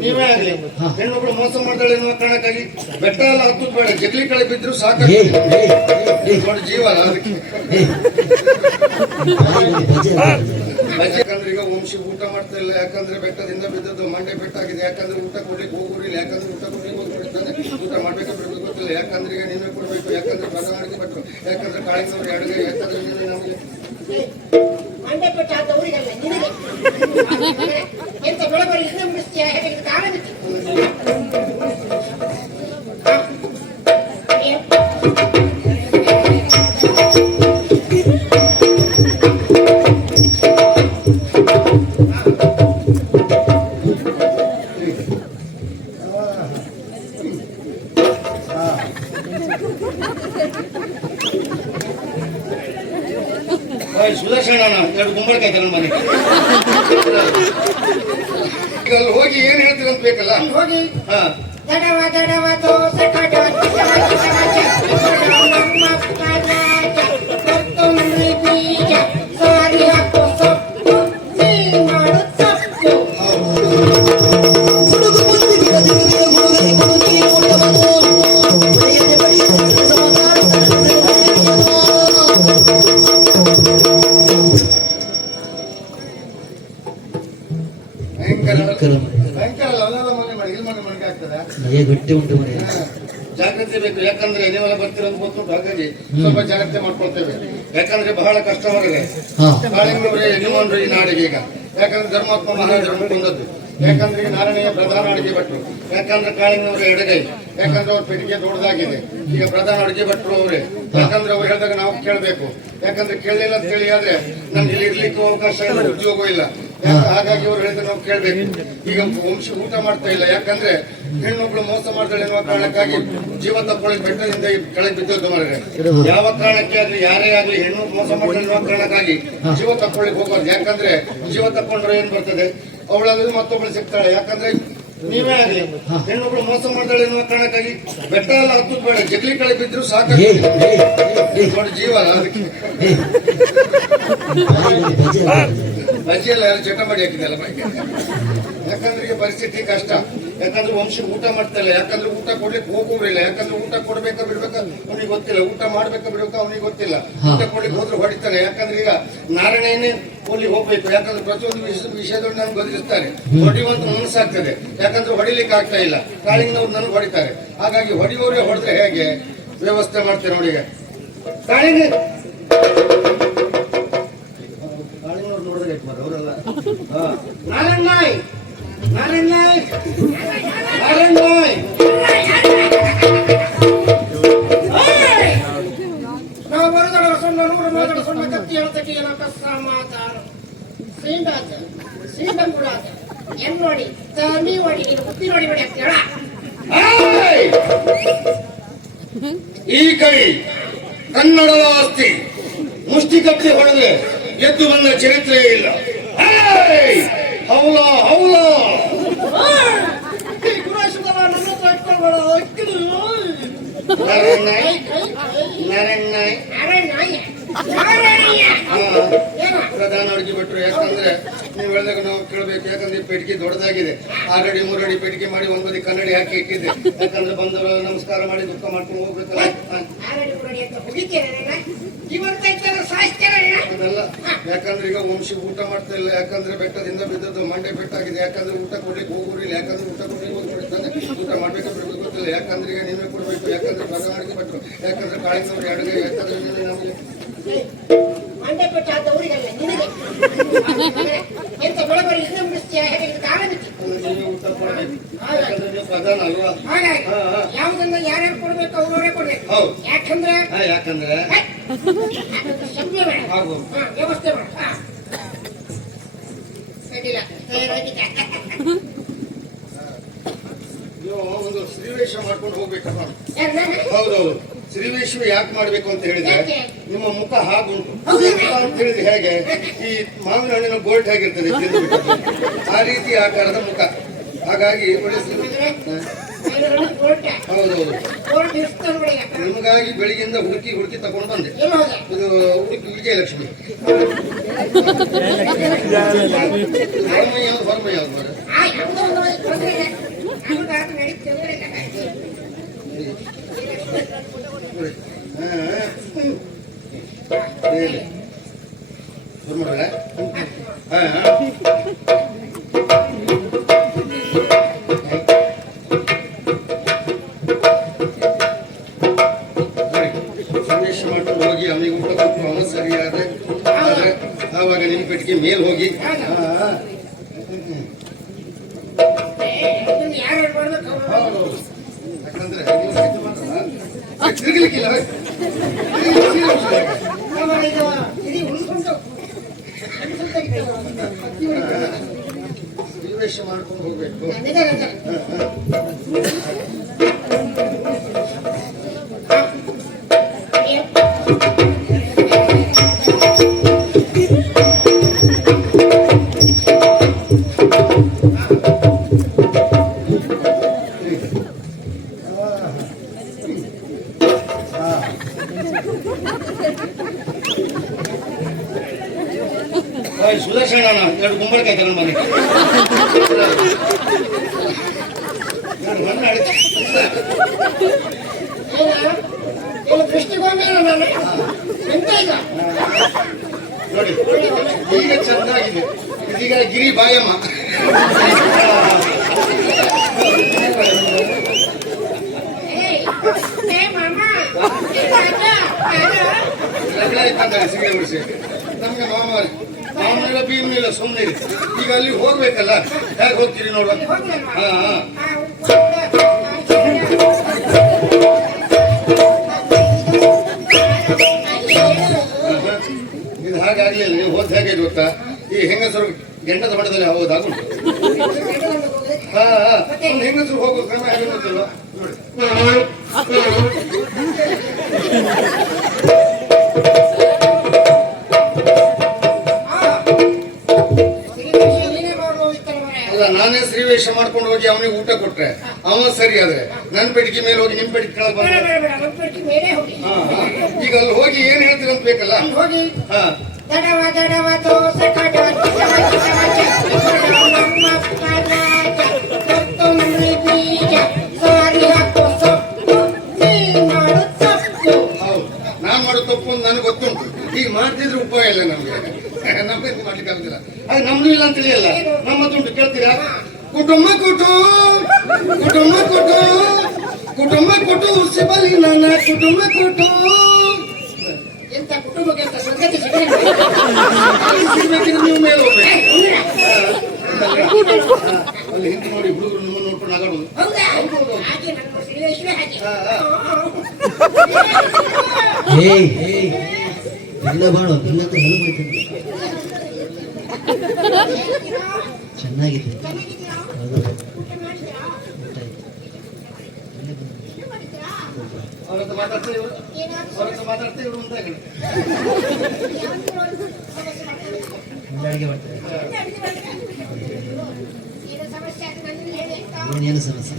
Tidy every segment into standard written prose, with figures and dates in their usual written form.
ನೀವೇ ಆಗ್ಲಿ ಹೆಣ್ಣೊಬ್ಳು ಮೋಸ ಮಾಡ್ತಾಳೆ ಎನ್ನುವ ಕಾರಣಕ್ಕಾಗಿ ಬೆಟ್ಟ ಎಲ್ಲ ಹತ್ತುದು ಬೇಡ, ಜಗ್ಲಿ ಕಳೆ ಬಿದ್ರು ಸಾಕು ನೋಡಿ ಜೀವ ಅಲ್ಲ ಅದಕ್ಕೆ. ಯಾಕಂದ್ರೆ ಈಗ ವಂಶಿ ಊಟ ಮಾಡ್ತಾ ಇಲ್ಲ, ಯಾಕಂದ್ರೆ ಬೆಟ್ಟದಿಂದ ಬಿದ್ದದ್ದು ಮಂಡೆ ಬೆಟ್ಟ ಆಗಿದೆ, ಯಾಕಂದ್ರೆ ಊಟ ಕೊಡ್ಲಿಕ್ಕೆ ಹೋಗೋರಿಲ್ಲ, ಯಾಕಂದ್ರೆ ಊಟ ಕೊಡ್ಲಿಕ್ಕೆ ಹೋಗ್ಬಿಡ್ತಾನೆ, ಊಟ ಮಾಡ್ಬೇಕಾ ಬಿಡ್ಬೇಕು ಗೊತ್ತಿಲ್ಲ, ಯಾಕಂದ್ರೆ ಈಗ ನೀವೇ ಕೊಡ್ಬೇಕು, ಯಾಕಂದ್ರೆ ಬದಲಾವಣೆಗೆ ಬಿಟ್ಟರು, ಯಾಕಂದ್ರೆ ಕಾಳಿಂಗವ್ರಿಗೆ ಅಡುಗೆ, ಯಾಕಂದ್ರೆ ನೀವೇ ನಮಗೆ ಮಂಡೆ ಬೆಟ್ಟ ಆದವರಿಗಲ್ಲ ನಿನಗೆ ಎಂತ ಬೆಳಬರಿ ಇನ್ನ ಮುಗಿಸ್ತೀಯ ಹೇಗೆ ಕಾರಣ ಸುದರ್ಶನ ಎರಡು ಗುಂಬಳಕಾಯಿ ತಗೊಂಡು ಮನೆ ಅಲ್ಲಿ ಹೋಗಿ ಏನ್ ಹೇಳ್ತೀರ ಅಂತ ಬೇಕಲ್ಲ, ಹೋಗಿ ಹಾ ದಡವ ದಡವ ದೋಸೆ ಕಡ ಕೊತ್ತಂಬರಿ ಬೀಜ ಸಾರಿ ಹಾಕೋ ಸೊಪ್ಪು ನೀ ಮಾಡು ತಪ್ಪು. ಭಯಂಕರ ಅಲ್ಲ ಮನೆ ಮಾಡಿ ಇಲ್ಲಿ ಮನೆ ಮನೆಗೆ ಆಗ್ತದೆ ಗಟ್ಟಿ ಉಂಟು ಮನೆ. ಜಾಗ್ರತೆ ಬೇಕು, ಯಾಕಂದ್ರೆ ನೀವೆಲ್ಲ ಬರ್ತಿರೋದು ಗೊತ್ತುಂಟು, ಹಾಗಾಗಿ ಸ್ವಲ್ಪ ಜಾಗ್ರತೆ ಮಾಡ್ಕೊಳ್ತೇವೆ, ಯಾಕಂದ್ರೆ ಬಹಳ ಕಷ್ಟ ಹೊರಗೆ ಕಾಳಿಂಗರವರೇ ಯಜಮಾನರು ಈ ನಾಡಿಗೆ ಈಗ, ಯಾಕಂದ್ರೆ ಧರ್ಮಾತ್ಮ ಮಹಾರಾಜರು ಕೊಂದದ್ದು, ಯಾಕಂದ್ರೆ ಈಗ ನಾರಾಯಣಿಯ ಪ್ರಧಾನ ಅಡುಗೆ ಭಟ್ರು, ಯಾಕಂದ್ರೆ ಕಾಳಿಂಗನವರ ಎಡಗೈ, ಯಾಕಂದ್ರೆ ಅವ್ರ ಪೆಟ್ಟಿಗೆ ದೊಡ್ಡದಾಗಿದೆ, ಈಗ ಪ್ರಧಾನ ಅಡುಗೆ ಭಟ್ರು ಅವರೇ, ಯಾಕಂದ್ರೆ ಅವ್ರು ಹೇಳಿದಾಗ ನಾವು ಕೇಳಬೇಕು, ಯಾಕಂದ್ರೆ ಕೇಳಲಿಲ್ಲ ಅಂತ ಹೇಳಿ ಆದ್ರೆ ನಮ್ಗೆ ಇಲ್ಲಿ ಇರ್ಲಿಕ್ಕೂ ಅವಕಾಶ ಇಲ್ಲ, ಉದ್ಯೋಗ ಇಲ್ಲ, ಹಾಗಾಗಿ ಅವ್ರು ಹೇಳಿದ್ರೆ ನಾವು ಕೇಳ್ಬೇಕು. ಈಗ ವಂಶ ಊಟ ಮಾಡ್ತಾ ಇಲ್ಲ, ಯಾಕಂದ್ರೆ ಹೆಣ್ಣೊಬ್ಳು ಮೋಸ ಮಾಡ್ತಾಳೆ ಎನ್ನುವ ಕಾರಣಕ್ಕಾಗಿ ಜೀವ ತಕ್ಕೊಳ್ಳಿ ಬೆಟ್ಟದಿಂದ ಕೆಳಗೆ ಬಿದ್ದದ್ದು ಮಾರ್ರೆ. ಯಾವ ಕಾರಣಕ್ಕೆ ಆಗ್ಲಿ ಯಾರೇ ಆಗ್ಲಿ ಹೆಣ್ಣು ಮೋಸ ಮಾಡ್ತಾಳೆ ಎನ್ನುವ ಕಾರಣಕ್ಕಾಗಿ ಜೀವ ತಕ್ಕೊಳ್ಳಿಕ್ ಹೋಗೋದು, ಯಾಕಂದ್ರೆ ಜೀವ ತಕ್ಕೊಂಡ್ರೆ ಏನ್ ಬರ್ತದೆ, ಅವಳಾದ್ರೆ ಮತ್ತೊಬ್ಳು ಸಿಗ್ತಾಳೆ, ಯಾಕಂದ್ರೆ ನೀವೇ ಆಗ್ಲಿ ಹೆಣ್ಣೊಬ್ಳು ಮೋಸ ಮಾಡ್ತಾಳೆ ಎನ್ನುವ ಕಾರಣಕ್ಕಾಗಿ ಬೆಟ್ಟ ಎಲ್ಲ ಹತ್ತುದು ಬೇಡ, ಜಗ್ಲಿ ಕಳೆ ಬಿದ್ರು ಸಾಕು ನೋಡಿ ಜೀವ ಅಲ್ಲ ಅದಕ್ಕೆ. ಬಜ್ಜಿ ಎಲ್ಲ ಚಟ ಮಾಡಿ ಹಾಕಿದೆಲ್ಲ ಬಗ್ಗೆ, ಯಾಕಂದ್ರೆ ಈಗ ಪರಿಸ್ಥಿತಿ ಕಷ್ಟ, ಯಾಕಂದ್ರೆ ವಂಶ ಊಟ ಮಾಡ್ತಾ ಇಲ್ಲ, ಯಾಕಂದ್ರೆ ಊಟ ಕೊಡ್ಲಿಕ್ಕೆ ಹೋಗೋರಿಲ್ಲ, ಯಾಕಂದ್ರೆ ಊಟ ಕೊಡ್ಬೇಕಾ ಬಿಡ್ಬೇಕಾ ಅವನಿಗೆ ಗೊತ್ತಿಲ್ಲ, ಊಟ ಮಾಡ್ಬೇಕಾ ಬಿಡ್ಬೇಕಾ ಅವನಿಗೆ ಗೊತ್ತಿಲ್ಲ, ಊಟ ಕೊಡ್ಲಿಕ್ಕೆ ಹೋದ್ರೆ ಹೊಡಿತಾನೆ, ಯಾಕಂದ್ರೆ ಈಗ ನಾರಾಯಣನೇ ಹೋಗ್ಲಿಕ್ಕೆ ಹೋಗ್ಬೇಕು, ಯಾಕಂದ್ರೆ ಪ್ರತಿಯೊಂದು ವಿಷಯದೊಂದು ನನ್ಗೆ ಬದಲಿಸ್ತಾರೆ, ಹೊಡಿಯುವಂತ ಮನಸ್ಸಾಗ್ತದೆ, ಯಾಕಂದ್ರೆ ಹೊಡಿಲಿಕ್ಕೆ ಆಗ್ತಾ ಇಲ್ಲ, ಕಾಳಿಂಗನವ್ರು ನನಗೆ ಹೊಡಿತಾರೆ, ಹಾಗಾಗಿ ಹೊಡಿಯೋರೇ ಹೊಡೆದ್ರೆ ಹೇಗೆ ವ್ಯವಸ್ಥೆ ಮಾಡ್ತಾರೆ ನೋಡಿ. ಈಗ ಕಾಳಿಂಗ ಕಾಳಿಂಗನವ್ರು ನೋಡಿದ್ರೆ ಅವರೆಲ್ಲ ನಾರಾಯಣ ನಾಯ್ ನಾರಾಯಣ ನಾಯ್ ನಾರಾಯಣ ನಾಯ್ ನಾವು ಬರುದರ ಸೊನ್ನ ನೂರು ಮಾದರ ಸೊನ್ನ ಕತ್ತಿ ಹೇಳ್ತಕ್ಕೆ ಏನಪ್ಪ ಸಮಾಧಾನ ಸೀಂಡಾತ ಸೀಂಡ ಮುಡಾತ ಏನ್ ನೋಡಿ ತನಿ ನೋಡಿ ನೀನು ಬುದ್ಧಿ ನೋಡಿ ಬಿಡಿ ಅಂತ ಹೇಳ. ಈ ಕೈ ಕನ್ನಡದ ಆಸ್ತಿ, ಮುಷ್ಟಿ ಕಟ್ಟಿ ಹೊಡೆದ್ರೆ ಎದ್ದು ಬಂದ ಚರಿತ್ರೆಯೇ ಇಲ್ಲ. ಹೌಲ ಹೌಲ ಪ್ರಧಾನ ಅಡುಗೆ ಭಟ್ರು, ಯಾಕಂದ್ರೆ ನೀವು ಹೇಳಿದಾಗ ನಾವು ಕೇಳಬೇಕು, ಯಾಕಂದ್ರೆ ಪೆಟ್ಟಿಗೆ ದೊಡ್ಡದಾಗಿದೆ, 6 ಅಡಿ 3 ಅಡಿ ಪೆಟ್ಟಿಗೆ ಮಾಡಿ 9 ಕನ್ನಡಿ ಹಾಕಿ ಇಟ್ಟಿದ್ದೆ, ಯಾಕಂದ್ರೆ ಬಂದವರೆಲ್ಲ ನಮಸ್ಕಾರ ಮಾಡಿ ದುಃಖ ಮಾಡ್ಕೊಂಡು ಹೋಗ್ಬೇಕಲ್ಲ. ಅದಲ್ಲ, ಯಾಕಂದ್ರೆ ಈಗ ವಂಶಿ ಊಟ ಮಾಡ್ತಾ ಇಲ್ಲ, ಯಾಕಂದ್ರೆ ಬೆಟ್ಟದಿಂದ ಬಿದ್ದದ್ದು ಮಂಡೆ ಬೆಟ್ಟ ಆಗಿದೆ, ಯಾಕಂದ್ರೆ ಊಟ ಕೊಡ್ಲಿಕ್ಕೆ ಹೋಗೋರಿಲ್ಲ, ಯಾಕಂದ್ರೆ ಊಟ ಕೊಡ್ಲಿಕ್ಕೆ ಹೋಗ್ಬಿಡ್ತಾನೆ, ಊಟ ಮಾಡ್ಬೇಕಾ ಬಿಡ್ಬೇಕು ಗೊತ್ತಿಲ್ಲ, ಯಾಕಂದ್ರೆ ಈಗ ನೀವೇ ಕೊಡ್ಬೇಕು, ಯಾಕಂದ್ರೆ ಪ್ರಧಾನ ಅಡುಗೆ ಭಟ್ರು, ಯಾಕಂದ್ರೆ ಕಾಳಿಂಗವ್ರಿಗೆ ಅಡುಗೆ, ಯಾಕಂದ್ರೆ ನೀವೇ ನಮಗೆ ಮಂಡೆ ಬೆಟ್ಟ ಆದವರಿಗಲ್ಲ ನಿನಗೆ ಎಂತ ಬೆಳಬರಿ ಇನ್ನ ಮುಗಿಸ್ತೀಯ ಹೇಗೆ ಕಾರಣ ಊಟ ಕೊಡ್ಬೇಕು, ಯಾಕಂದ್ರೆ ನೀವು ಪ್ರಧಾನ ಅಲ್ವಾ, ಹಾಗಾಗಿ ಯಾವುದನ್ನ ಯಾರ್ಯಾರು ಕೊಡ್ಬೇಕು ಅವರವರೇ ಕೊಡ್ಬೇಕು, ಯಾಕಂದ್ರೆ ಯಾಕಂದ್ರೆ ಶಬ್ದ ಬೇಡ, ವ್ಯವಸ್ಥೆ ಮಾಡ ನೀವು ಒಂದು ಶ್ರೀವೇಶ ಮಾಡ್ಕೊಂಡು ಹೋಗ್ಬೇಕು. ಹೌದೌದು, ಶ್ರೀವೇಶ ಯಾಕೆ ಮಾಡ್ಬೇಕು ಅಂತ ಹೇಳಿದ್ರೆ ನಿಮ್ಮ ಮುಖ ಹಾಗುಂಟು ಅಂತ ಹೇಳಿದ್ರೆ ಹೇಗೆ ಈ ಮಾವಿನ ಹಣ್ಣಿನ ಬೋಲ್ಟ್ ಹೇಗಿರ್ತದೆ ಆ ರೀತಿ ಆಕಾರದ ಮುಖ, ಹಾಗಾಗಿ ಹೌದೌದು. ನಿಮಗಾಗಿ ಬೆಳಿಗ್ಗೆಯಿಂದ ಹುಡುಕಿ ತಗೊಂಡು ಬಂದೆ, ಇದು ಹುಡುಕಿ ವಿಜಯಲಕ್ಷ್ಮಿ ಹೊರಮ ಯಾವ್ದು ಯಾಕಂದ್ರೆ ನೀವು ಇದು ಮಾಡಲ್ಲ, ತಿರುಗಲಿಕ್ಕಿಲ್ಲ. ಇಡೀ ಉಳಿಸ್ಕೊಂಡು ನಿವೇಶ ಮಾಡ್ಕೊಂಡು ಹೋಗ್ಬೇಕು. ಸುದರ್ಶನ ಎರಡು ಕುಂಬಳಕಾಯಿ ತಗೊಂಡು ಬನ್ನಿ. ನೋಡಿ ಈಗ ಚೆಂದಾಗಿದೆ. ಇದೀಗ ಗಿರಿ ಬಾಯಮ್ಮ. ಸಿಗಡೆ ಬಿಡಿಸಿ ನಮ್ಗೆ ಮಾಮೂಲಿಲ್ಲ ಭೀಮನಿಲ್ಲ, ಸುಮ್ಮನೆ ಈಗ ಅಲ್ಲಿ ಹೋಗ್ಬೇಕಲ್ಲ. ಹೇಗೆ ಹೋಗ್ತೀರಿ ನೋಡುವ. ಹಾ ಹಾ ಇದು ಹಾಗಾಗ್ಲಿಲ್ಲ. ನೀವು ಹೋದ್ ಹೇಗೆ ಗೊತ್ತಾ, ಈ ಹೆಂಗಸರು ಗೆಂಡದ ಮಠದಲ್ಲಿ ಹೋಗೋದಾಗುಂಟು. ಹಾ ಹಾ ಒಂದು ಹೆಂಗಸರು ಹೋಗೋ ಕ್ರಮ ಹೇಗೆ ಗೊತ್ತಿಲ್ವ ನೋಡಿ. ಅಲ್ಲ, ನಾನೇ ಶ್ರೀವೇಶ ಮಾಡ್ಕೊಂಡು ಹೋಗಿ ಅವನಿಗೆ ಊಟ ಕೊಟ್ರೆ ಅವ ಸರಿ ಆದ್ರೆ ನನ್ನ ಪೆಟ್ಟಿಗೆ ಮೇಲೆ ಹೋಗಿ ನಿಮ್ ಪೆಟ್ಟಿಗೆ ಕೆಳಗೆ ಬಂದ್ರೆ ಈಗ ಅಲ್ಲಿ ಹೋಗಿ ಏನ್ ಹೇಳ್ತೀರ ಅಂತ ಬೇಕಲ್ಲ. ಹಾ ನಾನ್ ಮಾಡೋ ತಪ್ಪು ಅಂತ ನನಗೆ ಗೊತ್ತುಂಟು. ಈಗ ಮಾಡ್ತಿದ್ರೆ ಉಪಾಯ ಇಲ್ಲ ನಮ್ಗೆ. ನಮ್ಗೆ ಮಾಡ್ಲಿಕ್ಕೆ ಆಗುದಿಲ್ಲ. ಅದು ನಮ್ದು ಇಲ್ಲ ಅಂತ ತಿಳಿಯಲ್ಲ. ನಮ್ಮದುಂಟು ಕೇಳ್ತೀರಾ? ಕುಟುಂಬ ಕುಟು ಕುಟುಂಬ ಕುಟು ಕುಟುಂಬ ಕುಟು ಸಿಬಲಿ ನನ್ನ ಕುಟುಂಬ ಕುಟು. ಎಂತ ಕುಟುಂಬಕ್ಕೆ ಅಂತ ಸಂಗತಿ ನೀವು ಮೇಲೆ ಹೋಗ್ಬೇಕು. ಅಲ್ಲಿ ಹಿಂದೆ ನೋಡಿ ಹುಡುಗರು ನಿಮ್ಮನ್ನು ನೋಡ್ಕೊಂಡು ಆಗಾಡೋದು. ಎಲ್ಲ ಬಾಳ ಚೆನ್ನಾಗಿದೆ. ಅವ್ರ ಹತ್ರ ಮಾತಾಡ್ತೇವೆ ಅಂತ ಹೇಳಿ ಏನೇನು ಸಮಸ್ಯೆ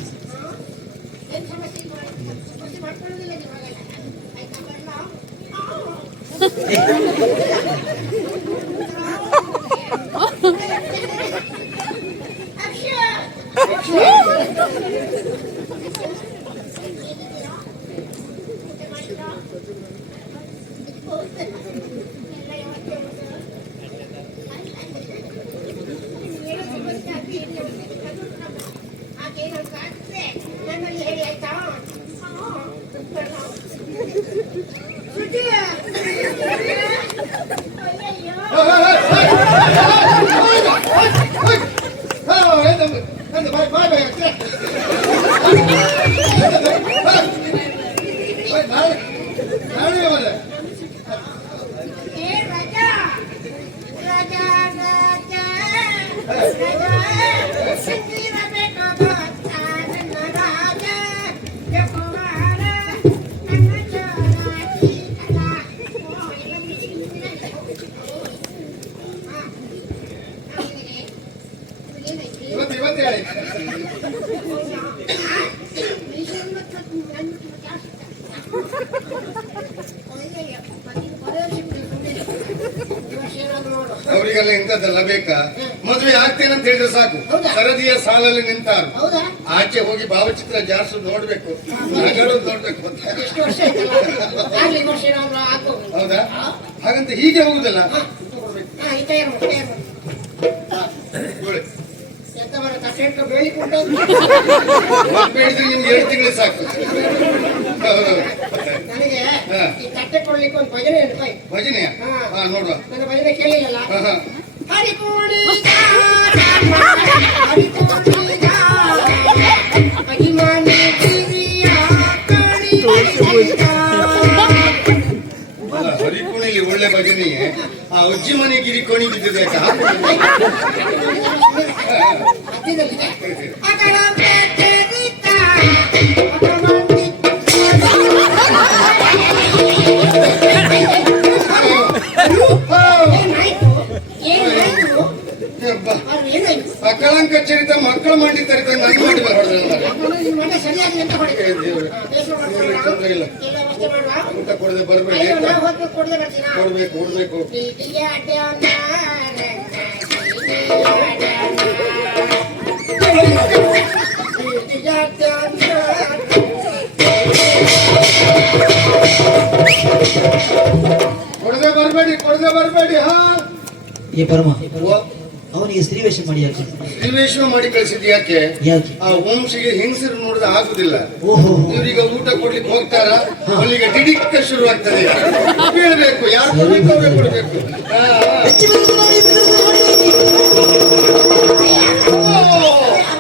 ಅವರಿಗೆಲ್ಲ ಇಂಥದ್ದೆಲ್ಲ ಬೇಕಾ? ಮದುವೆ ಆಗ್ತೇನೆ ಅಂತ ಹೇಳಿದ್ರೆ ಸಾಕು, ಸರದಿಯ ಸಾಲಲ್ಲಿ ನಿಂತಾರು. ಆಚೆ ಹೋಗಿ ಭಾವಚಿತ್ರ ಜಾಸ್ತಿ ನೋಡ್ಬೇಕು, ನೋಡ್ಬೇಕು. ಹೌದಾ? ಹಾಗಂತ ಹೀಗೆ ಹೋಗುದಲ್ಲ. ಬೇಡಿದ್ರೆ ನಿಮ್ಗೆ 2 ತಿಂಗಳು ಸಾಕು. ನನಗೆ ಈ ತಟ್ಟೆ ಕೊಡ್ಲಿಕ್ಕೆ ಒಂದು ಭಜನೆ ಭಜನೆಯ ನೋಡುವ. ನನ್ನ ಭಜನೆ ಕೇಳಿಲ್ಲ. ಹರಿಪೂರ್ಣಿ ಒಳ್ಳೆ ಭಜನೆಗೆ ಆ ಅಜ್ಜಿ ಮನೆ ಗಿರಿ ಕೋಣಿ ಬಿದ್ದಿದೆ ಯಾಕೆ ಹತ್ತಿರಲ್ಲಿದೆ. ಅಕಡ ಪೇಟೆದಿತ್ತ, ಅಕಮಂದಿತ್ತ. ಏನಾಯ್ತು? ಏನಾಯ್ತು? ಅಬ್ಬಾ. ಅವ್ರು ಏನಾಯ್ತು? ಆ ಕಳಂಕ ಚರಿತ ಮಕ್ಕಳು ಮಾಡಿ ತರಿತ ನನ್ನ ಮಾಡಿ ಬರೋದು ಯಾಕಂದ್ರೆ ನಿನ್ ಮಂಡೆ ಸರಿಯಾಗಿ ಅಂತ ಹೊಡಿತು. ದೇವ್ರೆ. ಬೇಸರ ಮಾಡ್ಕೊಳ್ಳ. ತೊಂದ್ರೆ ಇಲ್ಲ. ಎಲ್ಲ ವ್ಯವಸ್ಥೆ ಮಾಡುವ. ಊಟ ಕೊಡದೆ ಬರ್ಬೇಡಿ ಅಯ್ಯೋ, ನಾವು ಹೋಗ್ಬೇಕು, ಕೊಡದೆ ಬರ್ತೀನಾ? ಕೊಡ್ಬೇಕು ಪ್ರೀತಿಯ ಅಡ್ಡಾನ, ಪ್ರೀತಿಯ ಅಡ್ಡಾನ. ಕೊಡದೆ ಬರ್ಬೇಡಿ ಹಾ ಏ ಪರಮ ಓ, ಅವನಿಗೆ ಸ್ತ್ರೀ ವೇಷ ಮಾಡಿ ಯಾಕೆ ನಿವೇಶನ ಮಾಡಿ ಕಳಿಸಿದ್ ಯಾಕೆ ಯಾಕೆ ಆ ವಂಶಿಗೆ ಹೆಂಗಸರು ನೋಡಿದ್ರೆ ಆಗುದಿಲ್ಲ ಓಹೋ ಇವ್ರೀಗ ಊಟ ಕೊಡ್ಲಿಕ್ಕೆ ಹೋಗ್ತಾರ ಅಲ್ಲಿಗೆ ಡಿಡಿಕ್ಕ ಶುರು ಆಗ್ತದೆ ಬೀಳ್ಬೇಕು ಯಾರು ಕೊಡ್ಬೇಕು ಅವ್ರೇ ಕೊಡ್ಬೇಕು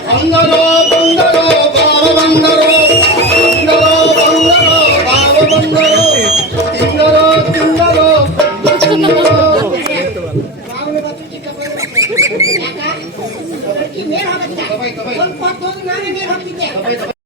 ಬಂದರೋ ಬಂದರೋ ಬಾವ ಬಂದರೋ ಬಂದರೋ ಬಂದರೋ ಬಾವ ಬಂದರೋ ತಿಂದರೋ ತಿಂದರೋ ಮಾವನ ಬದುಕಿ ಕಬ್ಬರು. ಯಾಕ? ಈ ಮೇಲೆ ಹೋಗತ್ತಿಲ್ಲ. ಕಬಾಯ್, ಕಬಾಯ್. ಸ್ವಲ್ಪ ಹೊತ್ತು ಹೋಗಿ ನಾನೇ ಮೇಲೆ ಹೋಗ್ತಿದ್ದೆ.